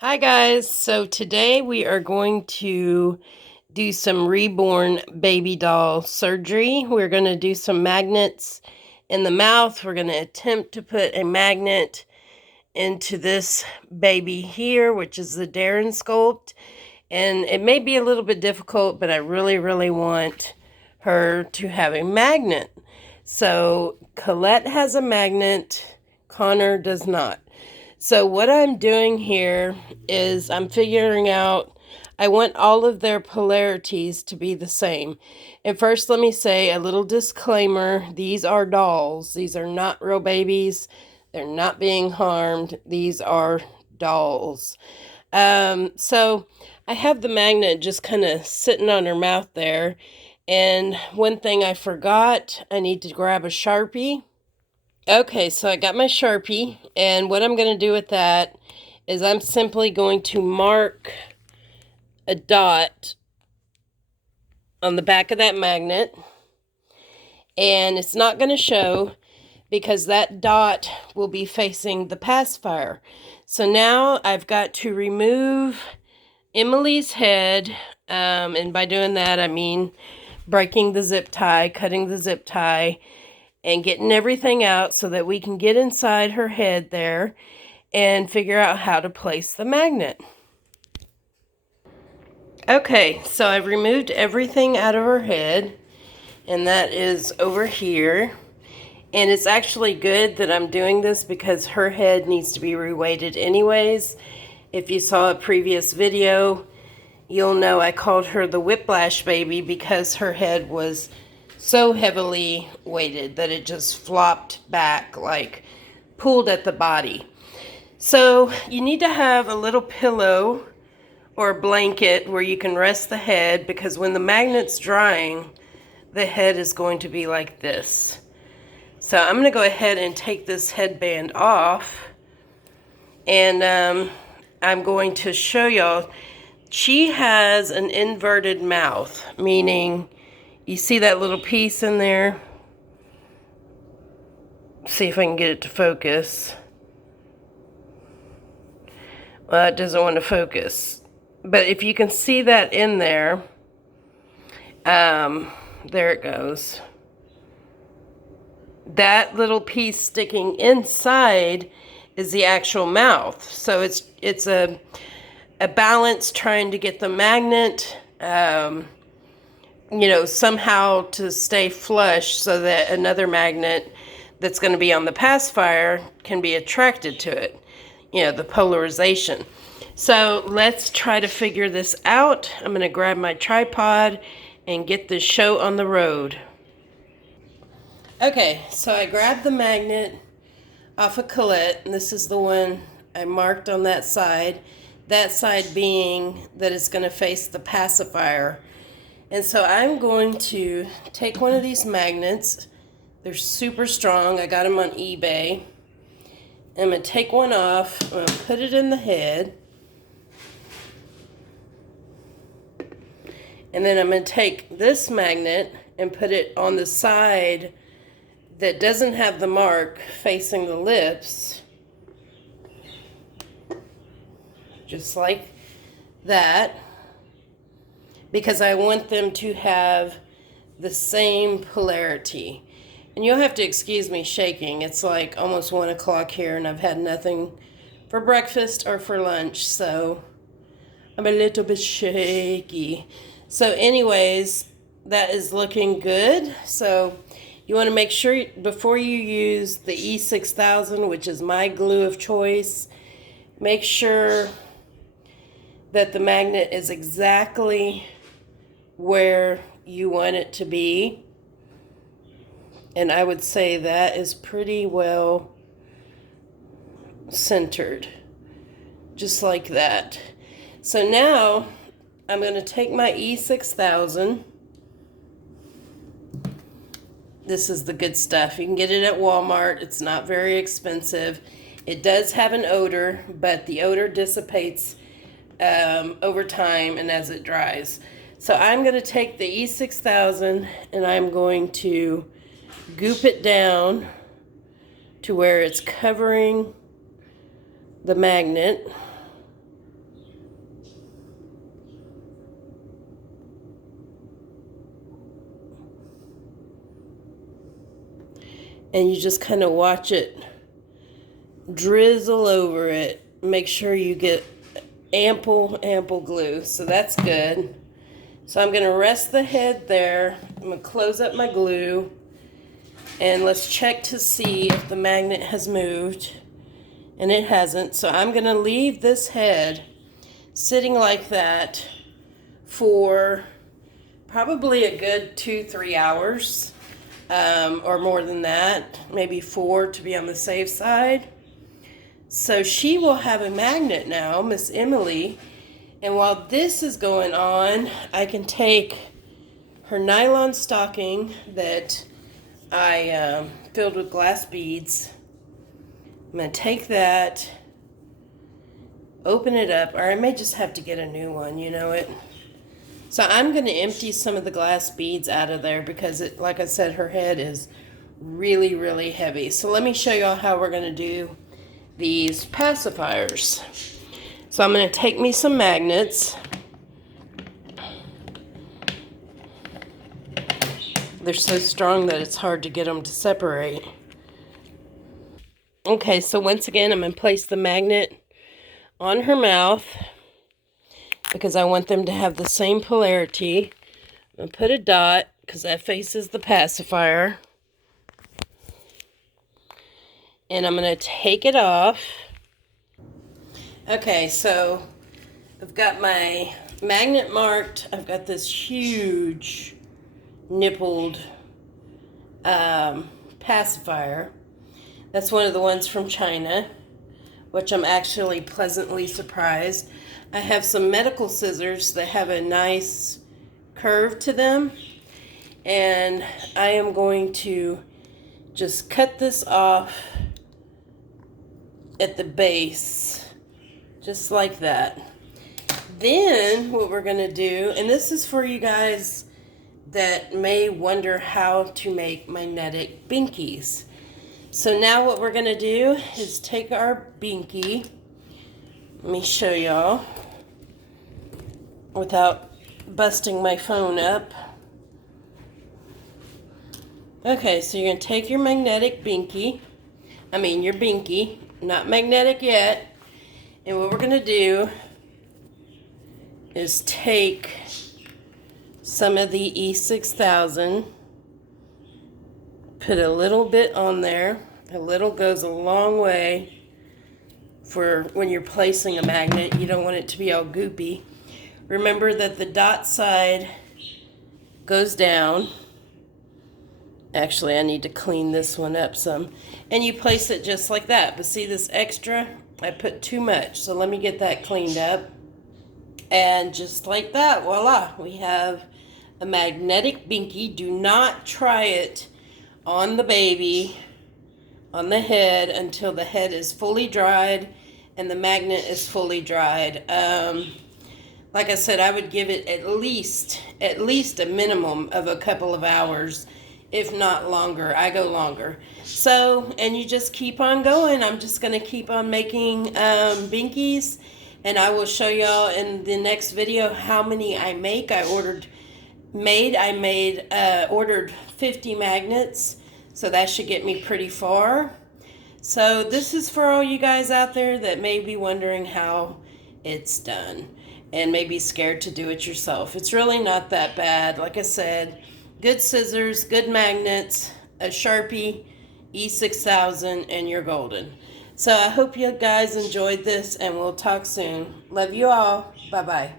Hi guys, so today we are going to do some reborn baby doll surgery. We're going to do some magnets in the mouth. We're going to attempt to put a magnet into this baby here, which is the Darren Sculpt. And it may be a little bit difficult, but I really want her to have a magnet. So Colette has a magnet, Connor does not. So what I'm doing here is I'm figuring out, I want all of their polarities to be the same. And first let me say a little disclaimer, these are dolls. These are not real babies. They're not being harmed. These are dolls. So I have the magnet just kind of sitting on her mouth there. And one thing I forgot, I need to grab a Sharpie. Okay, so I got my Sharpie, and what I'm going to do with that is I'm simply going to mark a dot on the back of that magnet, and it's not going to show because that dot will be facing the pacifier. So now I've got to remove Emily's head, and by doing that I mean breaking the zip tie, cutting the zip tie, and getting everything out so that we can get inside her head there and figure out how to place the magnet. Okay, so I've removed everything out of her head, and that is over here. And it's actually good that I'm doing this because her head needs to be reweighted anyways. If you saw a previous video, you'll know I called her the whiplash baby because her head was so heavily weighted that it just flopped back, like pulled at the body. So you need to have a little pillow or a blanket where you can rest the head, because when the magnet's drying, the head is going to be like this. So I'm going to go ahead and take this headband off, and I'm going to show y'all. She has an inverted mouth, meaning you see that little piece in there? See if I can get it to focus. Well, it doesn't want to focus. But if you can see that in there, there it goes. That little piece sticking inside is the actual mouth. So it's a balance trying to get the magnet, somehow to stay flush so that another magnet that's going to be on the pacifier can be attracted to it. The polarization. So let's try to figure this out. I'm going to grab my tripod and get this show on the road. Okay, so I grabbed the magnet off of Colette, and this is the one I marked on that side being that it's going to face the pacifier. And so I'm going to take one of these magnets. They're super strong. I got them on eBay. I'm going to take one off. I'm going to put it in the head. And then I'm going to take this magnet and put it on the side that doesn't have the mark facing the lips. Just like that. Because I want them to have the same polarity. And you'll have to excuse me shaking. It's like almost 1 o'clock here, and I've had nothing for breakfast or for lunch, so I'm a little bit shaky. So anyways, that is looking good. So you want to make sure before you use the E6000, which is my glue of choice, make sure that the magnet is exactly where you want it to be. And I would say that is pretty well centered, just like that. So now I'm going to take my E6000. This is the good stuff. You can get it at Walmart. It's not very expensive. It does have an odor, but the odor dissipates over time and as it dries. So I'm going to take the E6000 and I'm going to goop it down to where it's covering the magnet. and you just kind of watch it drizzle over it. Make sure you get ample glue. So that's good. So I'm going to rest the head there. I'm going to close up my glue, and let's check to see if the magnet has moved. And it hasn't. So I'm going to leave this head sitting like that for probably a good 2-3 hours, or more than that, maybe 4 to be on the safe side. So she will have a magnet now, Miss Emily. And while this is going on, I can take her nylon stocking that I filled with glass beads. I'm going to take that, open it up, or I may just have to get a new one, you know it. So I'm going to empty some of the glass beads out of there because, it, like I said, her head is really heavy. So let me show y'all how we're going to do these pacifiers. So I'm going to take me some magnets. They're so strong that it's hard to get them to separate. Okay, so once again, I'm going to place the magnet on her mouth because I want them to have the same polarity. I'm going to put a dot because that faces the pacifier. And I'm going to take it off. Okay, so I've got my magnet marked. I've got this huge nippled pacifier. That's one of the ones from China, which I'm actually pleasantly surprised. I have some medical scissors that have a nice curve to them, and I am going to just cut this off at the base, just like that. Then what we're going to do, and this is for you guys that may wonder how to make magnetic binkies. So now what we're going to do is take our binky. Let me show y'all without busting my phone up. Okay, so you're going to take your magnetic binky. Your binky, not magnetic yet. And what we're going to do is take some of the E6000, put a little bit on there. A little goes a long way for when you're placing a magnet. You don't want it to be all goopy. Remember that the dot side goes down. Actually, I need to clean this one up some. And you place it just like that. But see this extra? I put too much. So let me get that cleaned up. And just like that, voila, we have a magnetic binky. Do not try it on the baby, on the head, until the head is fully dried and the magnet is fully dried. Like I said, I would give it at least a minimum of a couple of hours, if not longer. I go longer. So, and you just keep on going. I'm just going to keep on making binkies, and I will show y'all in the next video how many I make. I ordered 50 magnets, so that should get me pretty far. So this is for all you guys out there that may be wondering how it's done and may be scared to do it yourself. It's really not that bad. Like I said, good scissors, good magnets, a Sharpie, E6000, and you're golden. So I hope you guys enjoyed this, and we'll talk soon. Love you all. Bye-bye.